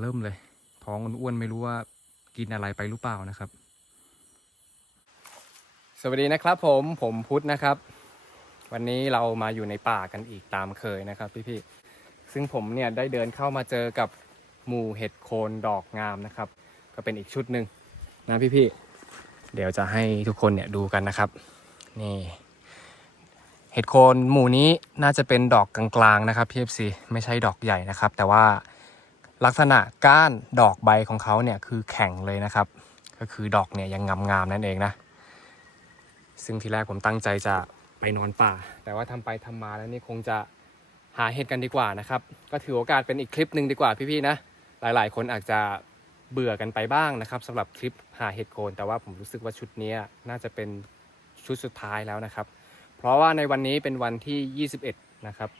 เริ่มเลย ท้องอ้วนๆไม่รู้ว่ากินอะไรไปหรือเปล่านะครับ สวัสดีนะครับผมผมพุทธนะครับ วันนี้เรามาอยู่ในป่ากันอีกตามเคยนะครับพี่ๆซึ่งผมเนี่ยได้เดินเข้ามาเจอกับหมู่เห็ดโคนดอกงามนะครับ ก็เป็นอีกชุดหนึ่งนะพี่ๆเดี๋ยวจะให้ทุกคนเนี่ยดูกันนะครับนี่เห็ดโคนหมู่นี้น่าจะเป็นดอกกลางๆนะครับ PFC ไม่ใช่ดอกใหญ่นะครับ แต่ว่า ลักษณะก้านดอกใบของเขาเนี่ยคือแข็งเลยนะครับ ก็คือดอกเนี่ยยังงามๆนั่นเองนะ ซึ่งทีแรกผมตั้งใจจะไปนอนป่า แต่ว่าทำไปทำมาแล้วนี่คงจะหาเห็ดกันดีกว่านะครับ ก็ถือโอกาสเป็นอีกคลิปหนึ่งดีกว่าพี่ๆนะ หลายๆ คนอาจจะเบื่อกันไปบ้างนะครับสำหรับคลิปหาเห็ดโคนแต่ว่าผมรู้สึกว่าชุดนี้น่าจะเป็นชุดสุดท้ายแล้วนะครับ เพราะว่าในวันนี้เป็นวันที่ 21 นะครับ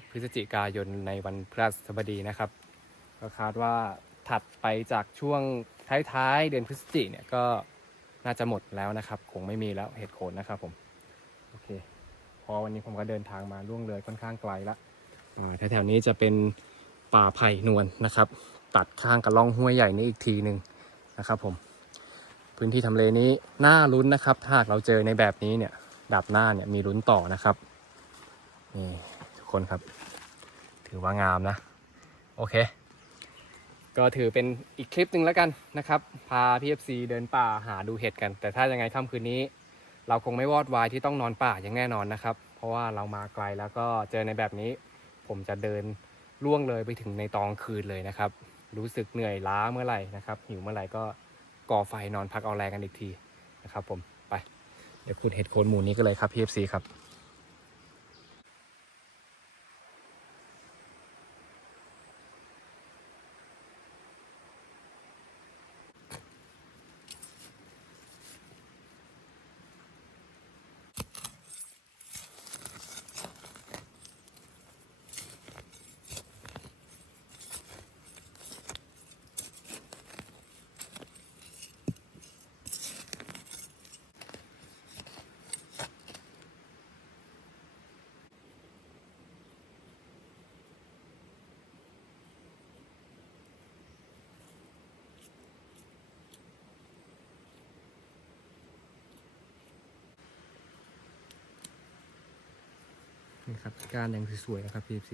21 พฤศจิกายนในวันพฤหัสบดีนะครับ ก็คาดว่าถัดไปจากช่วงท้ายๆเดือนพฤศจิเนี่ยก็น่าจะหมดแล้วนะครับ คงไม่มีแล้วเห็ดโคนนะครับผม โอเค พอวันนี้ผมก็เดินทางมาล่วงเลยค่อนข้างไกลละแถวๆนี้จะเป็นป่าไผ่นวลนะครับ ตัดข้างกับล่องห้วยใหญ่นี้อีกทีหนึ่งนะครับ ผม พื้นที่ทำเลนี้น่าลุ้นนะครับ ถ้าหากเราเจอในแบบนี้เนี่ยดับหน้าเนี่ยมีลุ้นต่อนะครับนี่ทุกคนครับ ถือว่างามนะ โอเค ก็ถือเป็นอีกคลิปหนึ่งแล้วกันนะครับ พาพีเอฟซีเดินป่าหาดูเห็ดกัน แต่ถ้ายังไงค่ำคืนนี้ เราคงไม่วอดวายที่ต้องนอนป่าอย่างแน่นอนนะครับ เพราะว่าเรามาไกลแล้วก็เจอในแบบนี้ ผมจะเดินล่วงเลยไปถึงในตอนคืนเลยนะครับ รู้สึกเหนื่อยล้าเมื่อไหร่นะครับ หิวเมื่อไหร่ก็ก่อไฟนอนพักเอาแรงกันอีกทีนะครับ ผมไปเดี๋ยวขุดเห็ดโคนหมูนี้ก็เลยครับ PFC ครับ นี่ครับกานยังสวยๆนะครับ PFC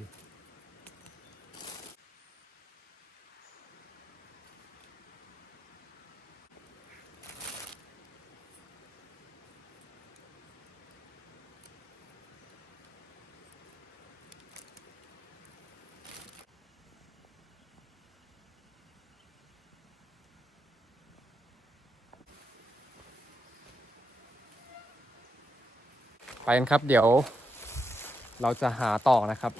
ไปกันครับ เดี๋ยว เราจะหาต่อนะครับ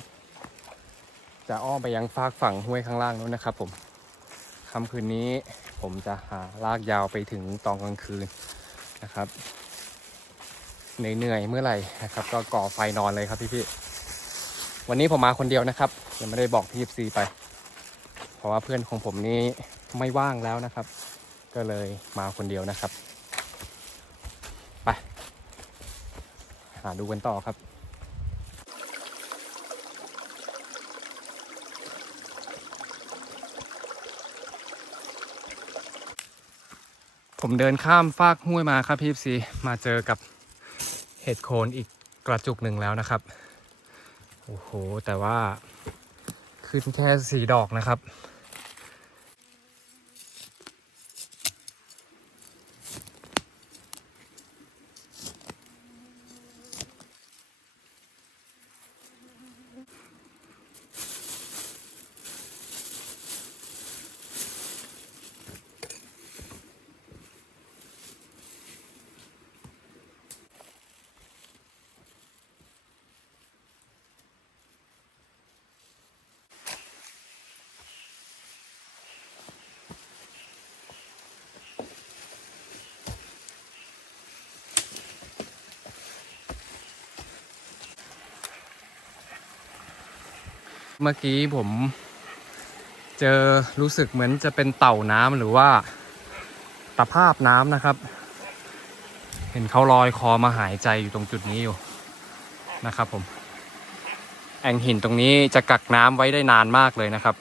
จะอ้อมไปยังฟากฝั่งห้วยข้างล่างนู้นนะครับ ผมค่ำคืนนี้ผมจะหาลากยาวไปถึงตอนกลางคืนนะครับเหนื่อยๆเมื่อไหร่นะครับ ก็ก่อไฟนอนเลยครับพี่ๆวันนี้ผมมาคนเดียวนะครับยังไม่ได้บอกพี่ซีไป เพราะว่าเพื่อนของผมนี้ไม่ว่างแล้วนะครับ ก็เลยมาคนเดียวนะครับ ไป หาดูกันต่อครับ ผมเดินข้ามฟากห้วยมาครับพี่ซีมาเจอกับเห็ดโคนอีกกระจุกหนึ่งแล้วนะครับ โอ้โห แต่ว่าขึ้นแค่สีดอกนะครับ เมื่อกี้ผมเจอรู้สึกเหมือนจะเป็นเต่าน้ำหรือว่าตะภาพน้ำนะครับ เห็นเขาลอยคอมาหายใจอยู่ตรงจุดนี้อยู่นะครับผม แอ่งหินตรงนี้จะกักน้ำไว้ได้นานมากเลยนะครับ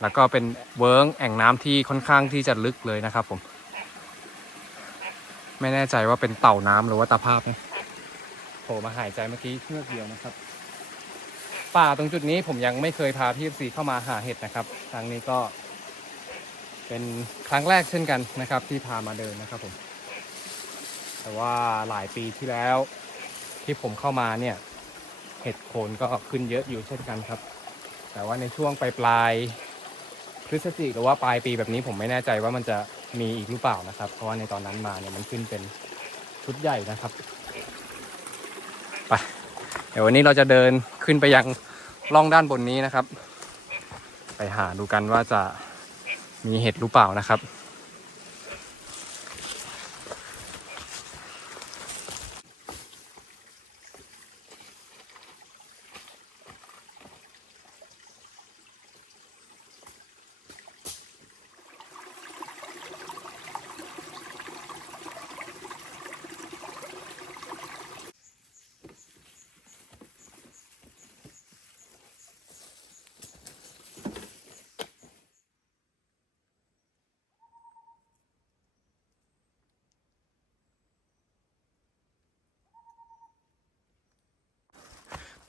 แล้วก็เป็นเวิร์งแอ่งน้ำที่ค่อนข้างที่จะลึกเลยนะครับผม ไม่แน่ใจว่าเป็นเต่าน้ำหรือว่าตาภาพนะโผล่มาหายใจเมื่อกี้เพื่อกเดียวนะครับ ป่าตรงจุดนี้ผมยังไม่เคยพาพี่ซีเข้ามาหาเห็ดนะครับครั้งนี้ก็ เป็นครั้งแรกเช่นกันนะครับ ที่พามาเดินนะครับผม แต่ว่าหลายปีที่แล้ว ที่ผมเข้ามาเนี่ย เห็ดโคนก็ขึ้นเยอะอยู่เช่นกันครับ แต่ว่าในช่วงปลายปลายพฤศจิกหรือว่าปลายปีแบบนี้ผมไม่แน่ใจว่ามันจะมีอีกหรือเปล่านะครับ เพราะว่าในตอนนั้นมาเนี่ยมันขึ้นเป็นชุดใหญ่นะครับ ไป เดี๋ยววันนี้เราจะเดินขึ้นไปยังล่องด้านบนนี้นะครับ ไปหาดูกันว่าจะมีเห็ดหรือเปล่านะครับ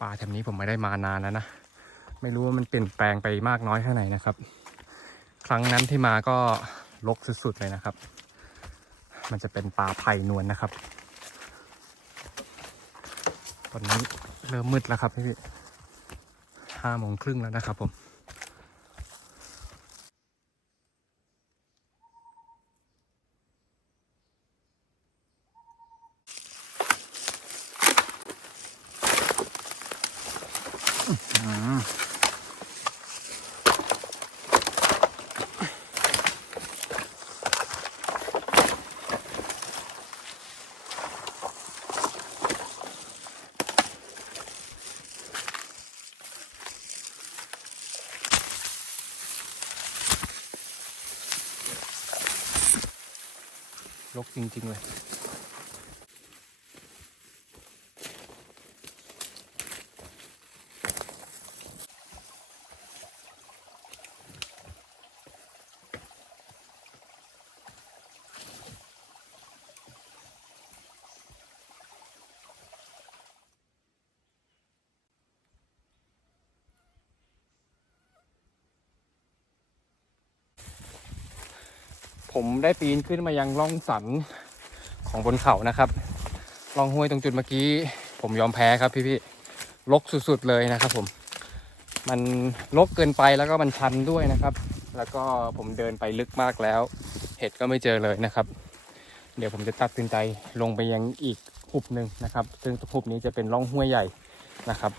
ป่าแถบนี้ผมไม่ได้มานานแล้วนะ ไม่รู้ว่ามันเปลี่ยนแปลงไปมากน้อยแค่ไหนนะครับ ครั้งนั้นที่มาก็รกสุดๆเลยนะครับ มันจะเป็นป่าไผ่นวลนะครับ ตอนนี้เริ่มมืดแล้วครับพี่ห้าโมงครึ่งแล้วนะครับผม ร ผมได้ปีนขึ้นมายังร่องสันของบนเขานะครับร่องห้วยตรงจุดเมื่อกี้ ผมยอมแพ้ครับพี่ๆลกสุดๆเลยนะครับ ผม มันลกเกินไปแล้วก็มันชันด้วยนะครับ แล้วก็ผมเดินไปลึกมากแล้ว เห็ดก็ไม่เจอเลยนะครับ เดี๋ยวผมจะตัดสินใจลงไปยังอีกหุบหนึ่งนะครับ ซึ่งหุบนี้จะเป็นร่องห้วยใหญ่นะครับ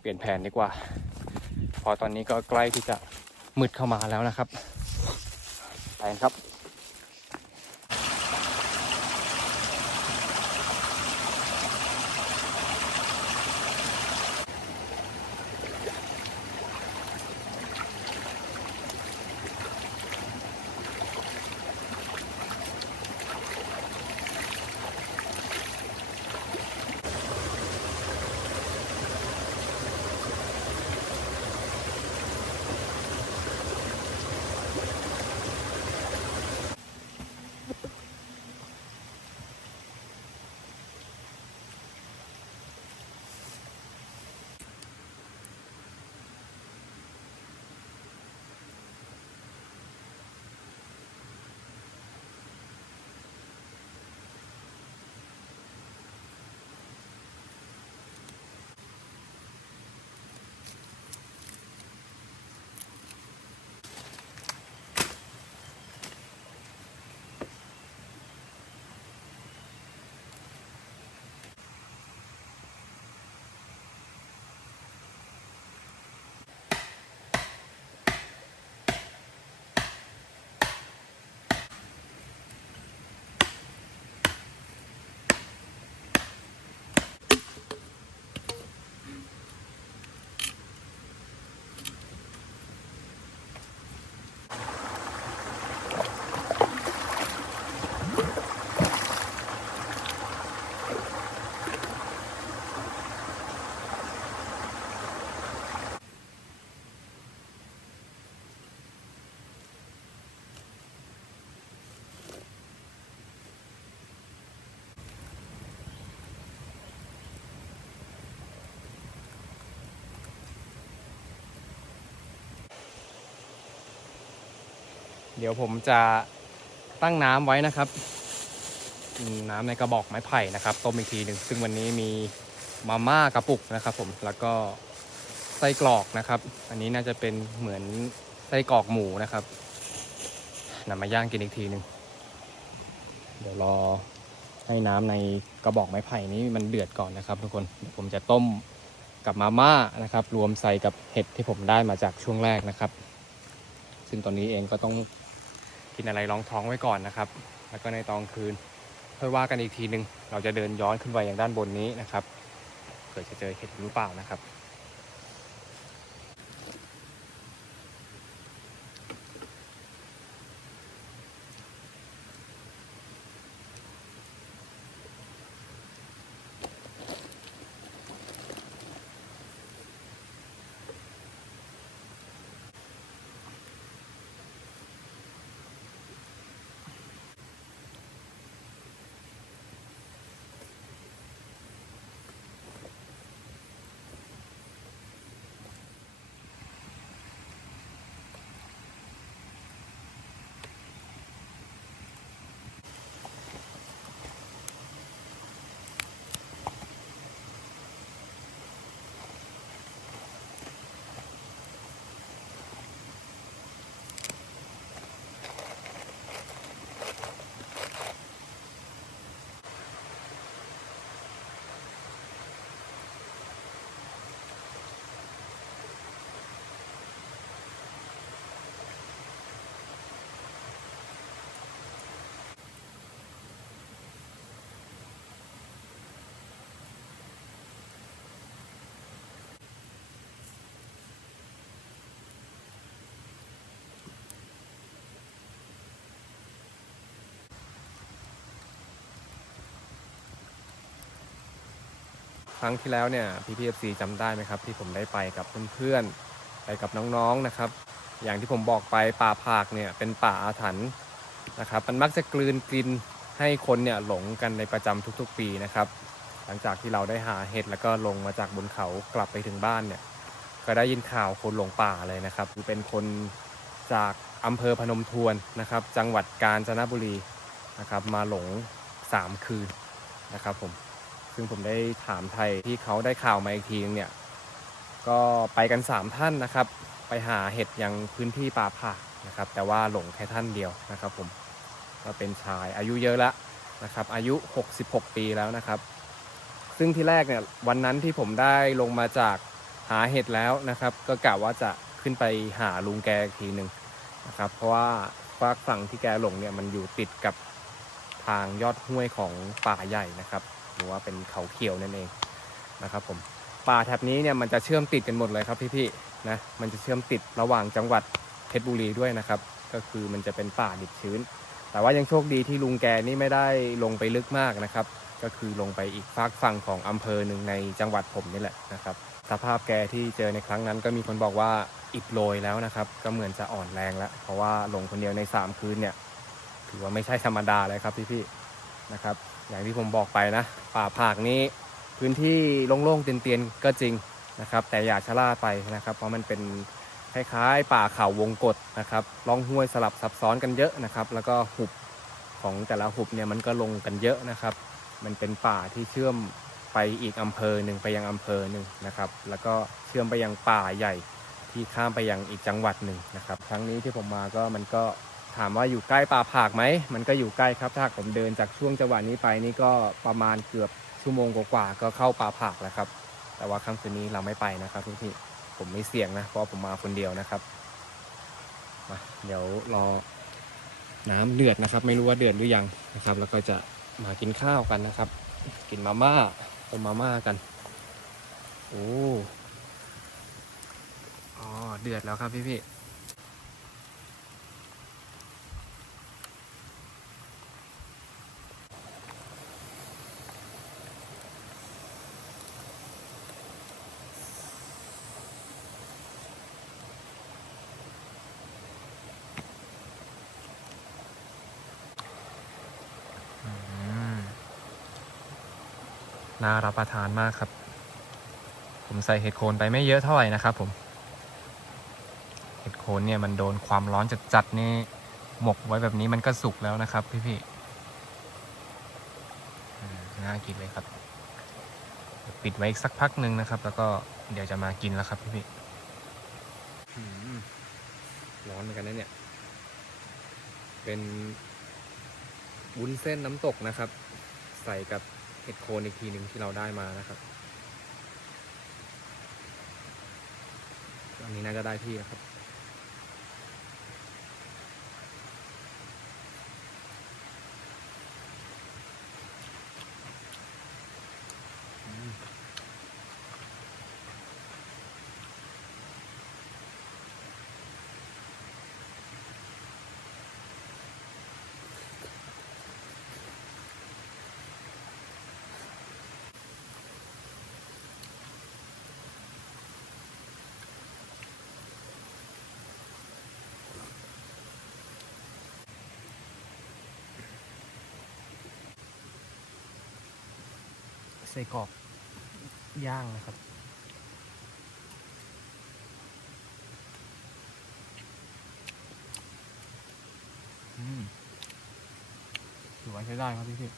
เปลี่ยนแผนดีกว่า พอตอนนี้ก็ใกล้ที่จะมืดเข้ามาแล้วนะครับ ไปกันครับ เดี๋ยวผมจะตั้งน้ำไว้นะครับ น้ำในกระบอกไม้ไผ่นะครับต้มอีกทีหนึ่งซึ่งวันนี้มีมาม่ากระปุกนะครับ ผมแล้วก็ไส้กรอกนะครับ อันนี้น่าจะเป็นเหมือนไส้กรอกหมูนะครับนำมาย่างกินอีกทีหนึ่งเดี๋ยวรอให้น้ำในกระบอกไม้ไผ่นี้มันเดือดก่อนนะครับ ทุกคนเดี๋ยวผมจะต้มกับมาม่านะครับ รวมใส่กับเห็ดที่ผมได้มาจากช่วงแรกนะครับ ซึ่งตอนนี้เองก็ต้อง กินอะไรรองท้องไว้ก่อนนะครับ แล้วก็ในตอนคืนค่อยว่ากันอีกทีหนึ่งเราจะเดินย้อนขึ้นไปอย่างด้านบนนี้นะครับเผื่อจะเจอเห็ดหรือเปล่านะครับ ครั้งที่แล้วเนี่ยพี่พีเอฟซีจำได้ไหมครับที่ผมได้ไปกับเพื่อนๆไปกับน้องๆนะครับ อย่างที่ผมบอกไปป่าผากเนี่ยเป็นป่าอาถรรพ์นะครับมันมักจะกลืนกินให้คนเนี่ยหลงกันในประจำทุกๆ ปีนะครับ หลังจากที่เราได้หาเห็ดแล้วก็ลงมาจากบนเขากลับไปถึงบ้านเนี่ยก็ได้ยินข่าวคนหลงป่าเลยนะครับคือเป็นคนจากอำเภอพนมทวนนะครับ จังหวัดกาญจนบุรีนะครับ มาหลง 3 คืนนะครับผม ซึ่งผมได้ถามไทยที่เขาได้ข่าวมาอีกทีนึงเนี่ย ก็ไปกัน 3 ท่านนะครับ ไปหาเห็ดยังพื้นที่ป่าผักนะครับ แต่ว่าหลงแค่ท่านเดียวนะครับผมก็เป็นชายอายุเยอะแล้วนะครับ อายุ 66 ปีแล้วนะครับ ซึ่งที่แรกเนี่ยวันนั้นที่ผมได้ลงมาจากหาเห็ดแล้วนะครับ ก็กะว่าจะขึ้นไปหาลุงแกอีกทีหนึ่งนะครับ เพราะว่าฝากฝั่งที่แกหลงเนี่ยมันอยู่ติดกับทางยอดห้วยของป่าใหญ่นะครับ หรือว่าเป็นเขาเขียวนั่นเองนะครับผมป่าแถบนี้เนี่ยมันจะเชื่อมติดกันหมดเลยครับพี่ๆนะมันจะเชื่อมติดระหว่างจังหวัดเพชรบุรีด้วยนะครับ ก็คือมันจะเป็นป่าดิบชื้น แต่ว่ายังโชคดีที่ลุงแกนี่ไม่ได้ลงไปลึกมากนะครับ ก็คือลงไปอีกฝากฝั่งของอำเภอหนึ่งในจังหวัดผมนี่แหละนะครับ สภาพแกที่เจอในครั้งนั้น ก็มีคนบอกว่าอิดโรยแล้วนะครับ ก็เหมือนจะอ่อนแรงแล้ว เพราะว่าลงคนเดียวใน 3 คืนเนี่ย ถือว่าไม่ใช่ธรรมดาเลยครับพี่ๆนะครับ อย่างที่ผมบอกไปนะ ป่าผากนี้พื้นที่โล่งๆเตียนๆก็จริงนะครับ แต่อย่าชะล่าไปนะครับ เพราะมันเป็นคล้ายๆ ป่าเขาวงกฏนะครับล่องห้วยสลับซับซ้อนกันเยอะนะครับ แล้วก็หุบของแต่ละหุบเนี่ยมันก็ลงกันเยอะนะครับ มันเป็นป่าที่เชื่อมไปอีกอำเภอหนึ่งไปยังอำเภอหนึ่งนะครับ แล้วก็เชื่อมไปยังป่าใหญ่ที่ข้ามไปยังอีกจังหวัดหนึ่งนะครับ ครั้งนี้ที่ผมมาก็มันก็ ถามว่าอยู่ใกล้ป่าผากไหม มันก็อยู่ใกล้ครับถ้าผมเดินจากช่วงจังหวะนี้ไปนี่ก็ประมาณเกือบชั่วโมงกว่าๆก็เข้าป่าผากแล้วครับ แต่ว่าค่ำคืนนี้เราไม่ไปนะครับพี่ผมไม่เสี่ยงนะเพราะผมมาคนเดียวนะครับมาเดี๋ยวรอน้ำเดือดนะครับ ไม่รู้ว่าเดือดหรือยังนะครับ แล้วก็จะมากินข้าวกันนะครับ กินมาม่าต้มมาม่ากันโอ้อ๋อเดือดแล้วครับพี่พี่ น่ารับประทานมากครับ ผมใส่เห็ดโคนไปไม่เยอะเท่าไหร่นะครับผม เห็ดโคนเนี่ยมันโดนความร้อนจัดๆนี่หมกไว้แบบนี้มันก็สุกแล้วนะครับ พี่ๆอืมน่ากินเลยครับ ปิดไว้อีกสักพักหนึ่งนะครับ แล้วก็เดี๋ยวจะมากินแล้วครับพี่ๆอืมร้อนเหมือนกันนะเนี่ย เป็นวุ้นเส้นน้ำตกนะครับ ใส่กับ เห็ดโคนอีกทีหนึ่งที่เราได้มานะครับอันนี้น่าจะได้ที่แล้วครับ ใส่กรอกย่างนะครับ อืมถือว่าใช้ได้ครับพี่พี่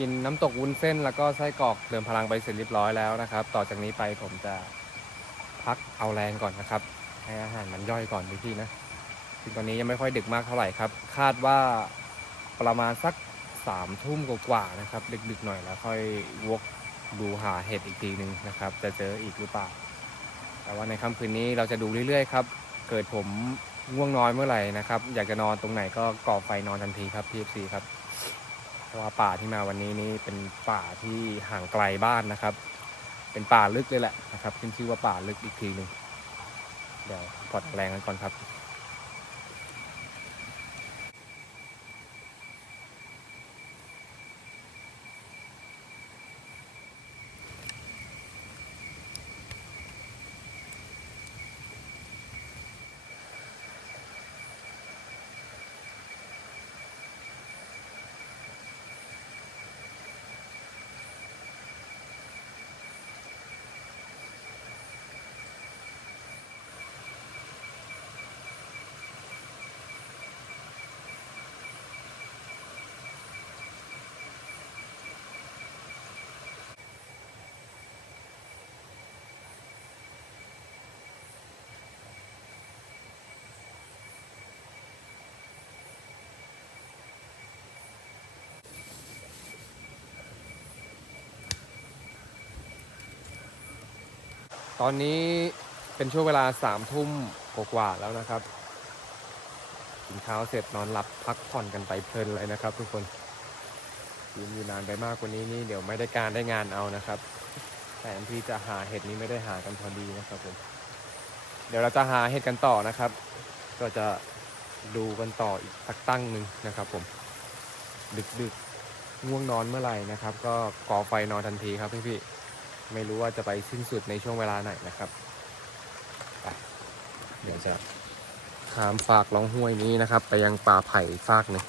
กินน้ำตกวุ้นเส้น แล้วก็ไส้กรอกเติมพลังไปเสร็จเรียบร้อยแล้วนะครับ ต่อจากนี้ไปผมจะพักเอาแรงก่อนนะครับ ให้อาหารมันย่อยก่อนพี่ๆนะซึ่งตอนนี้ยังไม่ค่อยดึกมากเท่าไหร่ครับ คาดว่าประมาณสักสามทุ่มกว่าๆนะครับ ดึกๆหน่อยแล้วค่อยวกดูหาเห็ดอีกทีหนึ่งนะครับ จะเจออีกหรือเปล่า แต่ว่าในค่ำคืนนี้เราจะดูเรื่อยๆครับ เกิดผมง่วงนอนเมื่อไหร่นะครับ อยากจะนอนตรงไหนก็ก่อไฟนอนทันทีครับ PFC ครับ เพราะว่าป่าที่มาวันนี้นี่เป็นป่าที่ห่างไกลบ้านนะครับ เป็นป่าลึกเลยแหละนะครับขึ้นชื่อว่าป่าลึกอีกทีหนึ่งเดี๋ยวพอดแรงกันก่อนครับ ตอนนี้เป็นช่วงเวลาสามทุ่มกว่าแล้วนะครับกินข้าวเสร็จนอนหลับพักผ่อนกันไปเพลินเลยนะครับ ทุกคนยืนอยู่นานไปมากกว่านี้นี่เดี๋ยวไม่ได้การได้งานเอานะครับแทนที่จะหาเห็ดนี้ไม่ได้หากันพอดีนะครับผมเดี๋ยวเราจะหาเห็ดกันต่อนะครับ ก็จะดูกันต่ออีกสักตั้งหนึ่งนะครับ ผม ดึกๆง่วงนอนเมื่อไหร่นะครับ ก็ก่อไฟนอนทันทีครับพี่ๆ ไม่รู้ว่าจะไปสิ้นสุดในช่วงเวลาไหนนะครับไปเดี๋ยวจะข้ามฝากล่องห้วยนี้นะครับ ไปยังป่าไผ่ฝากหนึ่ง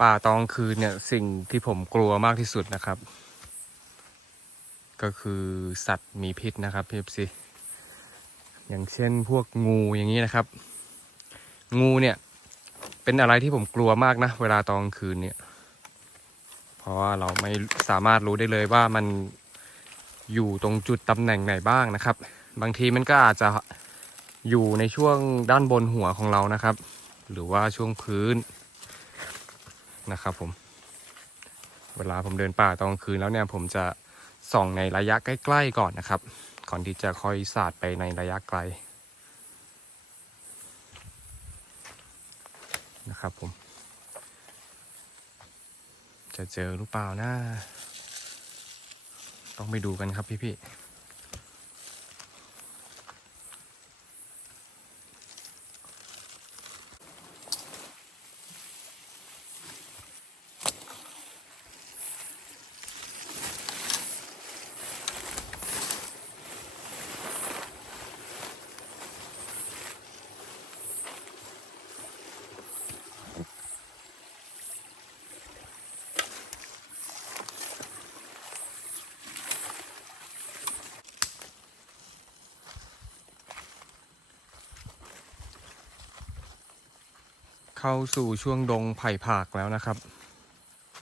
ป่าตอนคืนเนี่ยสิ่งที่ผมกลัวมากที่สุดนะครับ ก็คือสัตว์มีพิษนะครับพี่ซีอย่างเช่นพวกงูอย่างนี้นะครับ งูเนี่ย เป็นอะไรที่ผมกลัวมากนะ เวลาตอนคืนเนี่ย เพราะว่าเราไม่สามารถรู้ได้เลยว่ามันอยู่ตรงจุดตำแหน่งไหนบ้างนะครับ บางทีมันก็อาจจะอยู่ในช่วงด้านบนหัวของเรานะครับ หรือว่าช่วงพื้น นะครับผม เวลาผมเดินป่าตอนกลางคืนแล้วเนี่ยผมจะส่องในระยะใกล้ๆก่อนนะครับ ก่อนที่จะค่อยสาดไปในระยะไกลนะครับผม จะเจอหรือเปล่านะ ต้องไปดูกันครับพี่ๆ เข้าสู่ช่วงดงไผ่ผากแล้วนะครับ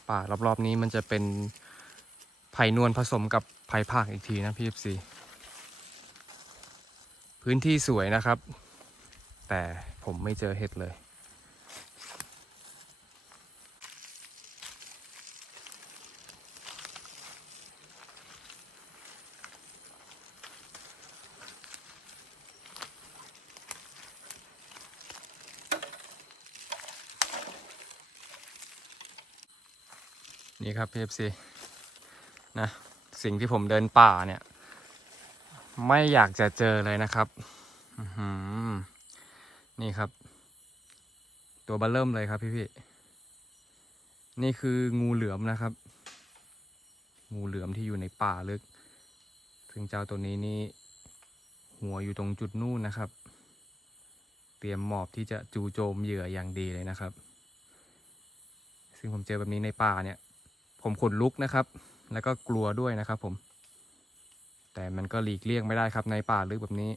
ป่ารอบๆนี้มันจะเป็นไผ่นวลผสมกับไผ่ผากอีกทีนะพี่ซีพื้นที่สวยนะครับ แต่ผมไม่เจอเห็ดเลย นี่ครับ PFC นะ สิ่งที่ผมเดินป่าเนี่ย ไม่อยากจะเจอเลยนะครับนี่ครับ ตัวบัลเริ่มเลยครับพี่พี่ๆนี่คืองูเหลือมนะครับ งูเหลือมที่อยู่ในป่าลึกถึงเจ้าตัวนี้นี่ หัวอยู่ตรงจุดนู่นนะครับ เตรียมหมอบที่จะจูโจมเหยื่ออย่างดีเลยนะครับ ซึ่งผมเจอแบบนี้ในป่าเนี่ย ผมขนลุกนะครับ แล้วก็กลัวด้วยนะครับผม แต่มันก็หลีกเลี่ยงไม่ได้ครับในป่าลึกแบบนี้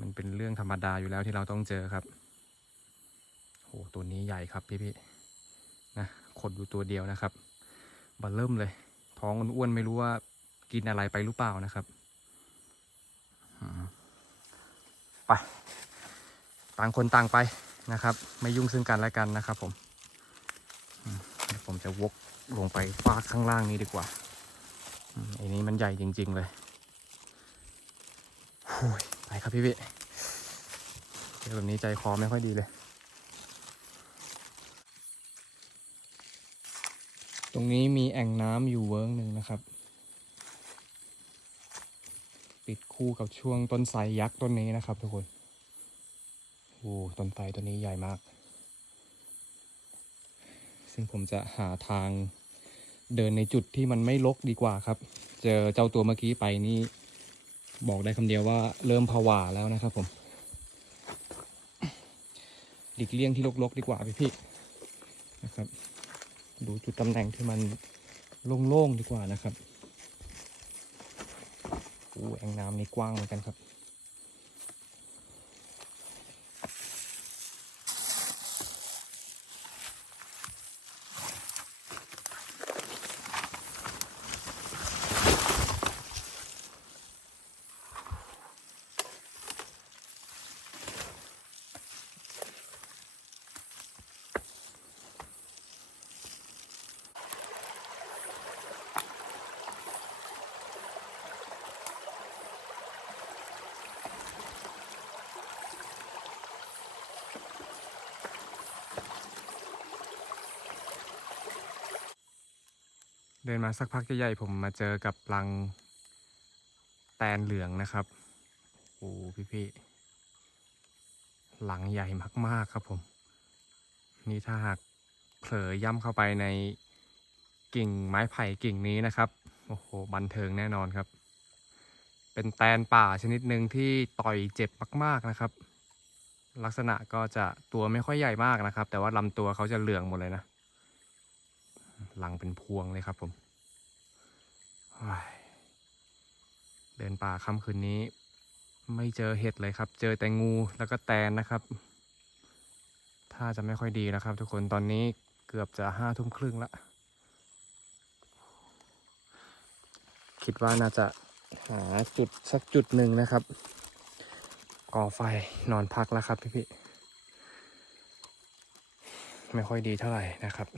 มันเป็นเรื่องธรรมดาอยู่แล้วที่เราต้องเจอครับโหตัวนี้ใหญ่ครับพี่พี่ๆนะขนอยู่ตัวเดียวนะครับบัเริ่มเลย ท้องอ้วนๆไม่รู้ว่ากินอะไรไปหรือเปล่านะครับไป ต่างคนต่างไปนะครับ ไม่ยุ่งซึ่งกันและกันนะครับผม ผมจะวกลงไปฟาดข้างล่างนี้ดีกว่าอืมไอ้นี้มันใหญ่จริง ๆ เลยไปครับพี่พี่เจอแบบนี้ใจคอไม่ค่อยดีเลย ตรงนี้มีแอ่งน้ำอยู่เวิร์งหนึ่งนะครับ ติดคู่กับช่วงต้นไทรยักษ์ต้นนี้นะครับทุกคน โอ้ต้นไทรต้นนี้ใหญ่มาก ซึ่งผมจะหาทางเดินในจุดที่มันไม่รกดีกว่าครับ เจอเจ้าตัวเมื่อกี้ไปนี่บอกได้คำเดียวว่าเริ่มผวาแล้วนะครับผมหลีกเลี่ยงที่รกๆดีกว่าพี่พี่นะครับ ดูจุดตำแหน่งที่มันโล่งๆดีกว่านะครับโอ้แอ่งน้ำนี่กว้างเหมือนกันครับ ดินมาสักพักใหญ่ๆผมมาเจอกับรังแตนเหลืองนะครับ โอ้พี่พี่ๆหลังใหญ่มากๆครับผม นี่ถ้าหากเผลอย่ำเข้าไปในกิ่งไม้ไผ่กิ่งนี้นะครับ โอ้โห บันเทิงแน่นอนครับ เป็นแตนป่าชนิดหนึ่งที่ต่อยเจ็บมาก ๆนะครับ ลักษณะก็จะตัวไม่ค่อยใหญ่มากนะครับ แต่ว่าลำตัวเขาจะเหลืองหมดเลยนะ หลังเป็นพวงเลยครับผม เดินป่าค่ำคืนนี้ ไม่เจอเห็ดเลยครับ เจอแต่งูแล้วก็แตนนะครับ ถ้าจะไม่ค่อยดีนะครับ ทุกคนตอนนี้เกือบจะห้าทุ่มครึ่งละคิดว่าน่าจะหาจุดสักจุดหนึ่งนะครับก่อไฟนอนพักแล้วครับพี่พี่ไม่ค่อยดีเท่าไหร่นะครับ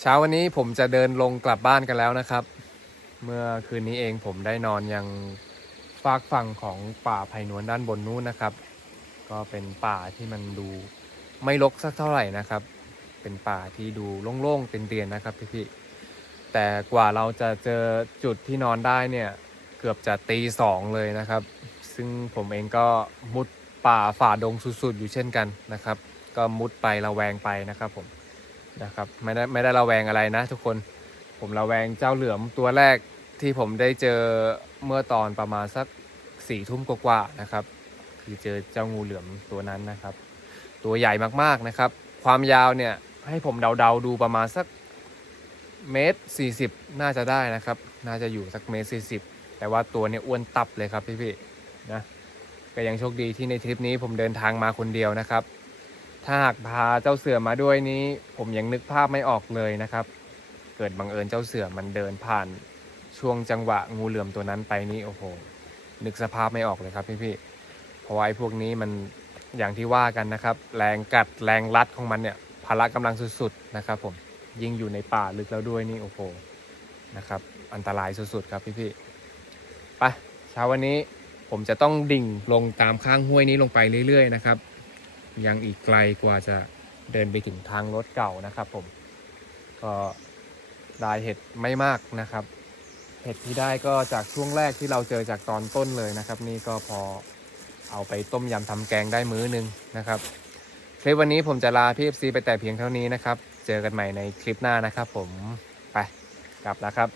เช้าวันนี้ผมจะเดินลงกลับบ้านกันแล้วนะครับ เมื่อคืนนี้เองผมได้นอนยังฝากฝั่งของป่าไผ่นวลด้านบนนู้นนะครับ ก็เป็นป่าที่มันดูไม่รกสักเท่าไหร่นะครับ เป็นป่าที่ดูโล่งๆเตียนๆนะครับพี่ๆแต่กว่าเราจะเจอจุดที่นอนได้เนี่ยเกือบจะตีสองเลยนะครับ ซึ่งผมเองก็มุดป่าฝ่าดงสุดๆอยู่เช่นกันนะครับ ก็มุดไประแวงไปนะครับผม นะครับไม่ได้ไม่ได้ระแวงอะไรนะทุกคนผมระแวงเจ้าเหลือมตัวแรกที่ผมได้เจอเมื่อตอนประมาณสักสี่ทุ่มกว่าๆนะครับ คือเจอเจ้างูเหลือมตัวนั้นนะครับ ตัวใหญ่มากๆนะครับ ความยาวเนี่ยให้ผมเดาๆดูประมาณสักเมตรสี่สิบน่าจะได้นะครับ น่าจะอยู่สักเมตรสี่สิบแต่ว่าตัวเนี่ยอ้วนตับเลยครับพี่ๆนะก็ยังโชคดีที่ในทริปนี้ผมเดินทางมาคนเดียวนะครับ ถ้าหากพาเจ้าเสือมาด้วยนี้ ผมยังนึกภาพไม่ออกเลยนะครับ เกิดบังเอิญเจ้าเสือมันเดินผ่านช่วงจังหวะงูเหลือมตัวนั้นไปนี่โอ้โห นึกสภาพไม่ออกเลยครับพี่ๆเพราะว่าไอ้พวกนี้มันอย่างที่ว่ากันนะครับ แรงกัดแรงรัดของมันเนี่ยพละกำลังสุดๆนะครับ ผมยิ่งอยู่ในป่าลึกแล้วด้วยนี่โอ้โหนะครับอันตรายสุดๆครับพี่ๆไปเช้าวันนี้ผมจะต้องดิ่งลงตามข้างห้วยนี้ลงไปเรื่อยๆนะครับ ยังอีกไกลกว่าจะเดินไปถึงทางรถเก่านะครับผม ก็ได้เห็ดไม่มากนะครับ เห็ดที่ได้ก็จากช่วงแรกที่เราเจอจากตอนต้นเลยนะครับ นี่ก็พอเอาไปต้มยำทำแกงได้มื้อนึงนะครับคลิปวันนี้ผมจะลาพี่เอฟซีไปแต่เพียงเท่านี้นะครับ เจอกันใหม่ในคลิปหน้านะครับผม ไปกลับแล้วครับ